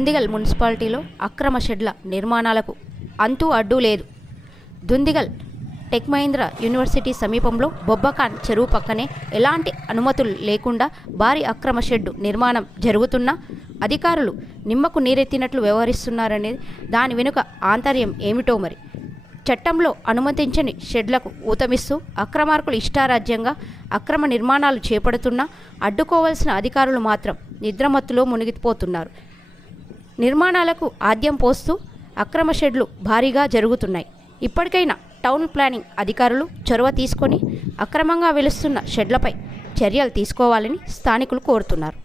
దుందిగల్ మున్సిపాలిటీలో అక్రమ షెడ్ల నిర్మాణాలకు అంతు అడ్డు లేదు. దుందిగల్ టెక్ మహీంద్రా యూనివర్సిటీ సమీపంలో బొబ్బకాన్ చెరువు పక్కనే ఎలాంటి అనుమతులు లేకుండా భారీ అక్రమ షెడ్డు నిర్మాణం జరుగుతున్నా అధికారులు నిమ్మకు నీరెత్తినట్లు వ్యవహరిస్తున్నారనేది దాని వెనుక ఆంతర్యం ఏమిటో మరి. చట్టంలో అనుమతించని షెడ్లకు ఊతమిస్తూ అక్రమార్కులు ఇష్టారాజ్యంగా అక్రమ నిర్మాణాలు చేపడుతున్నా అడ్డుకోవాల్సిన అధికారులు మాత్రం నిద్రమత్తులో మునిగిపోతున్నారు. నిర్మాణాలకు ఆద్యం పోస్తూ అక్రమ షెడ్లు భారీగా జరుగుతున్నాయి. ఇప్పటికైనా టౌన్ ప్లానింగ్ అధికారులు చొరవ తీసుకొని అక్రమంగా వెలుస్తున్న షెడ్లపై చర్యలు తీసుకోవాలని స్థానికులు కోరుతున్నారు.